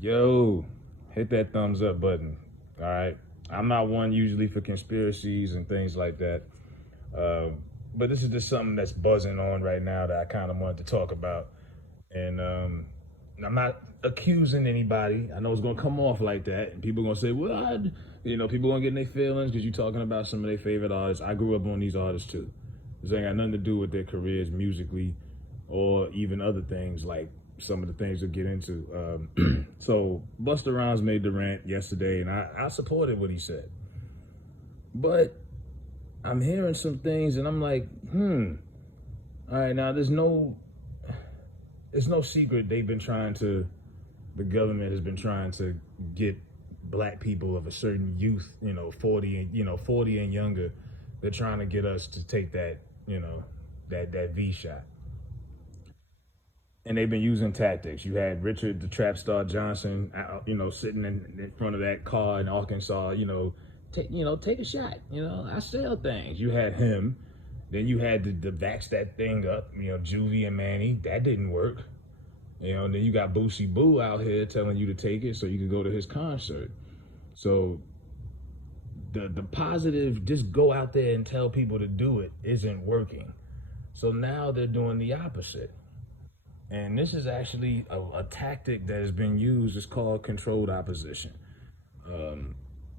Yo, hit that thumbs up button. All right. I'm not one usually for conspiracies and things like that. Uh, but this is just something that's buzzing on right now that I kind of wanted to talk about. And I'm not accusing anybody. I know it's going to come off like that. And people are going to say, well, people going to get in their feelings because you're talking about some of their favorite artists. I grew up on these artists too. This ain't got nothing to do with their careers musically or even other things like some of the things we'll get into. So Busta Rhymes made the rant yesterday, and I supported what he said. But I'm hearing some things, and I'm like, all right, now it's no secret the government has been trying to get black people of a certain youth, 40 and younger. They're trying to get us to take that, that V shot. And they've been using tactics. You had Richard the Trap Star Johnson, sitting in front of that car in Arkansas, take a shot. I sell things. You had him. Then you had the vax that thing up, Juvie and Manny. That didn't work. And then you got Boosie Boo out here telling you to take it so you can go to his concert. So the positive, just go out there and tell people to do it, isn't working. So now they're doing the opposite. And this is actually a tactic that has been used. It's called controlled opposition.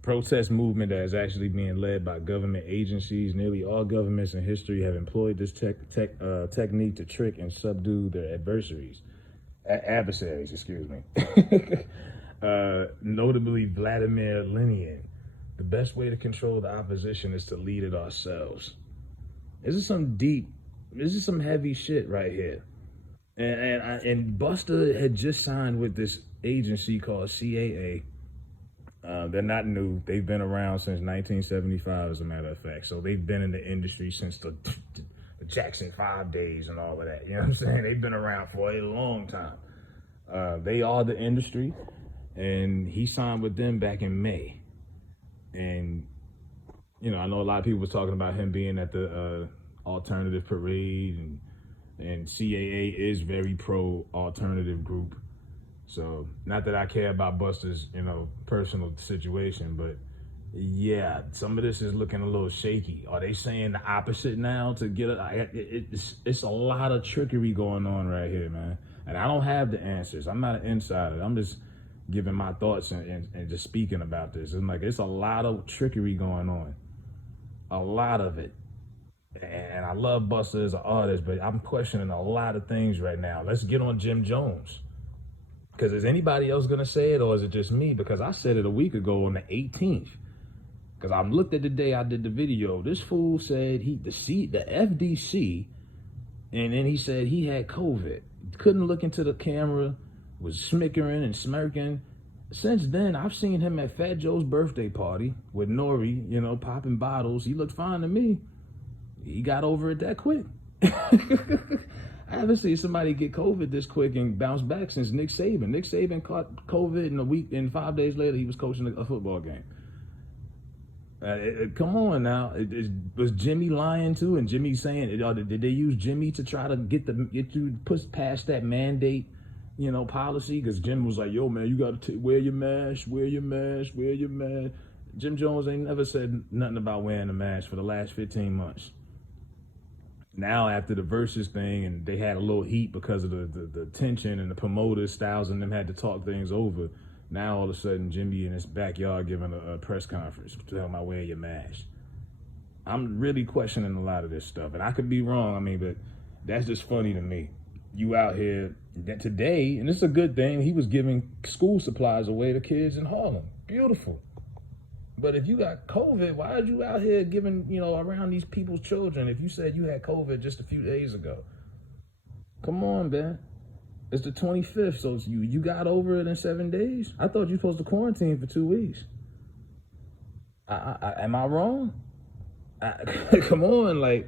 Protest movement that is actually being led by government agencies. Nearly all governments in history have employed this technique to trick and subdue their adversaries, excuse me. Notably Vladimir Lenin. The best way to control the opposition is to lead it ourselves. This is some heavy shit right here. And Busta had just signed with this agency called CAA. They're not new. They've been around since 1975, as a matter of fact. So they've been in the industry since the Jackson 5 days and all of that. You know what I'm saying? They've been around for a long time. They are the industry, and he signed with them back in May. And, I know a lot of people was talking about him being at the alternative parade, and CAA is very pro alternative group. So not that I care about Busta's, personal situation, but yeah, some of this is looking a little shaky. Are they saying the opposite now to get it? It's a lot of trickery going on right here, man. And I don't have the answers. I'm not an insider. I'm just giving my thoughts and just speaking about this. And it's a lot of trickery going on. A lot of it. And I love Busta as an artist, but I'm questioning a lot of things right now. Let's get on Jim Jones. Because is anybody else going to say it, or is it just me? Because I said it a week ago on the 18th. Because I looked at the day I did the video. This fool said the FDC, and then he said he had COVID. Couldn't look into the camera, was smickering and smirking. Since then, I've seen him at Fat Joe's birthday party with Nori, popping bottles. He looked fine to me. He got over it that quick. I haven't seen somebody get COVID this quick and bounce back since Nick Saban. Nick Saban caught COVID in a week, and 5 days later, he was coaching a football game. Come on now. Was Jimmy lying too? And Jimmy saying, did they use Jimmy to try to get you push past that mandate, policy? Because Jim was like, yo, man, you got to wear your mask, wear your mask, wear your mask. Jim Jones ain't never said nothing about wearing a mask for the last 15 months. Now, after the Versus thing, and they had a little heat because of the tension and the promoters, Styles and them had to talk things over. Now, all of a sudden, Jimmy in his backyard giving a press conference, telling him I wear your mask. I'm really questioning a lot of this stuff, and I could be wrong. But that's just funny to me. You out here today, and it's a good thing, he was giving school supplies away to kids in Harlem. Beautiful. But if you got COVID, why are you out here giving, around these people's children if you said you had COVID just a few days ago? Come on, man. It's the 25th, so you got over it in 7 days? I thought you were supposed to quarantine for 2 weeks. Am I wrong? Come on,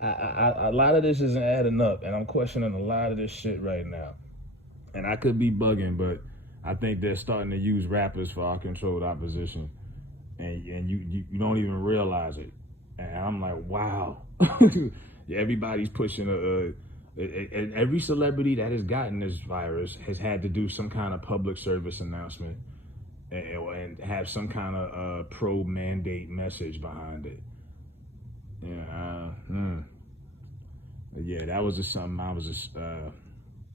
a lot of this isn't adding up, and I'm questioning a lot of this shit right now. And I could be bugging, but I think they're starting to use rappers for our controlled opposition. And you don't even realize it. And I'm like, wow. Everybody's pushing Every celebrity that has gotten this virus has had to do some kind of public service announcement and have some kind of pro mandate message behind it. Yeah, that was just something I was just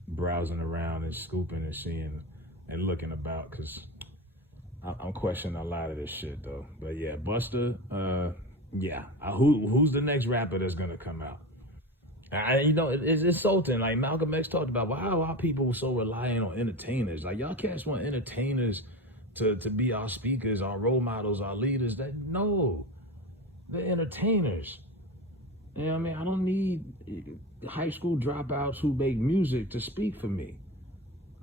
browsing around and scooping and seeing and looking about, because I'm questioning a lot of this shit though. But yeah, Busta, who's the next rapper that's gonna come out? It's insulting. Like Malcolm X talked about, why are people so reliant on entertainers? Like, y'all cats want entertainers to be our speakers, our role models, our leaders. No, they're entertainers. You know what I mean? I don't need high school dropouts who make music to speak for me.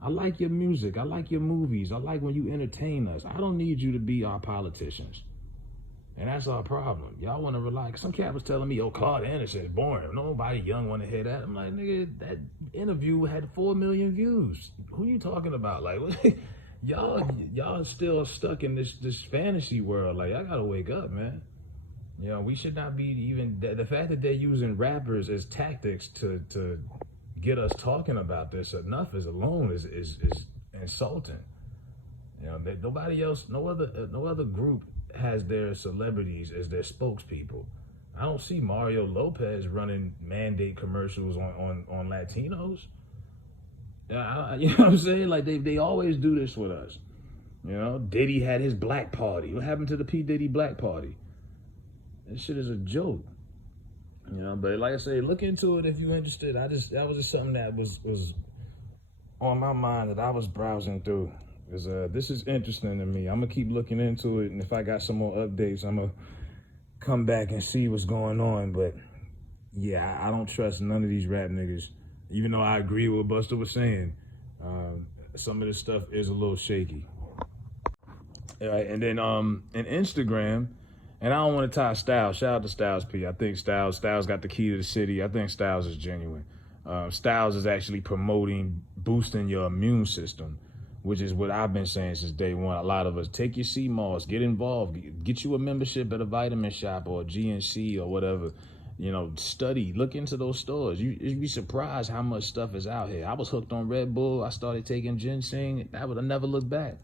I like your music. I like your movies. I like when you entertain us. I don't need you to be our politicians. And that's our problem. Y'all want to rely. Some cat was telling me, Claude Anderson is boring. Nobody young want to hear that. I'm like, nigga, that interview had 4 million views. Who you talking about? Like, y'all still stuck in this fantasy world. Like, I gotta wake up, man. We should not be even. The fact that they're using rappers as tactics to get us talking about this enough alone is insulting. That nobody else, no other group has their celebrities as their spokespeople. I don't see Mario Lopez running mandate commercials on Latinos. You know what I'm saying? Like they always do this with us. Diddy had his black party. What happened to the P. Diddy black party? This shit is a joke. But like I say, look into it if you're interested. That was just something that was on my mind that I was browsing through. Because this is interesting to me. I'm going to keep looking into it, and if I got some more updates, I'm going to come back and see what's going on. But yeah, I don't trust none of these rap niggas. Even though I agree with what Busta was saying, some of this stuff is a little shaky. All right, and then in Instagram, and I don't want to tie Styles. Shout out to Styles P. I think Styles got the key to the city. I think Styles is genuine. Styles is actually promoting boosting your immune system, which is what I've been saying since day one. A lot of us, take your CMOS, get involved, get you a membership at a vitamin shop or a GNC or whatever. Study, look into those stores. You'd be surprised how much stuff is out here. I was hooked on Red Bull. I started taking ginseng. I would have never looked back.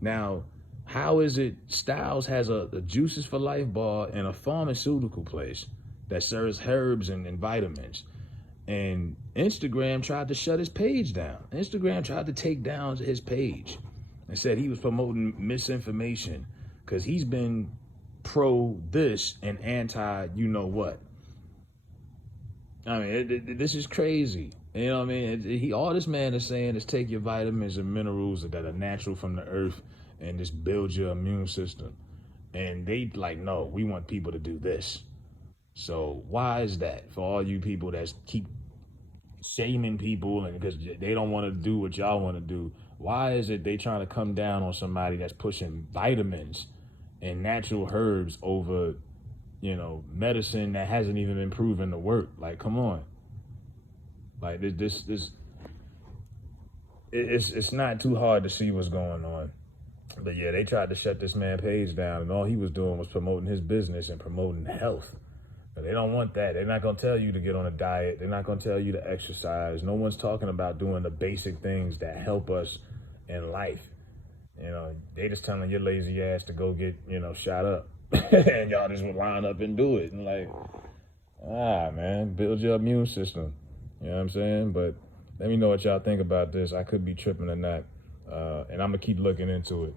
Now, how is it Styles has a Juices for Life bar in a pharmaceutical place that serves herbs and vitamins? And Instagram tried to shut his page down. Instagram tried to take down his page and said he was promoting misinformation because he's been pro this and anti you know what. I mean, this is crazy. You know what I mean? All this man is saying is take your vitamins and minerals that are natural from the earth and just build your immune system. And they like, no, we want people to do this. So why is that? For all you people that keep shaming people and because they don't want to do what y'all want to do, why is it they trying to come down on somebody that's pushing vitamins and natural herbs over, medicine that hasn't even been proven to work? Like, come on. Like it's not too hard to see what's going on. But yeah, they tried to shut this man page down, and all he was doing was promoting his business and promoting health. But they don't want that. They're not going to tell you to get on a diet. They're not going to tell you to exercise. No one's talking about doing the basic things that help us in life. They just telling your lazy ass to go get, shot up. And y'all just would line up and do it. And like, man, build your immune system. You know what I'm saying? But let me know what y'all think about this. I could be tripping or not. And I'm going to keep looking into it.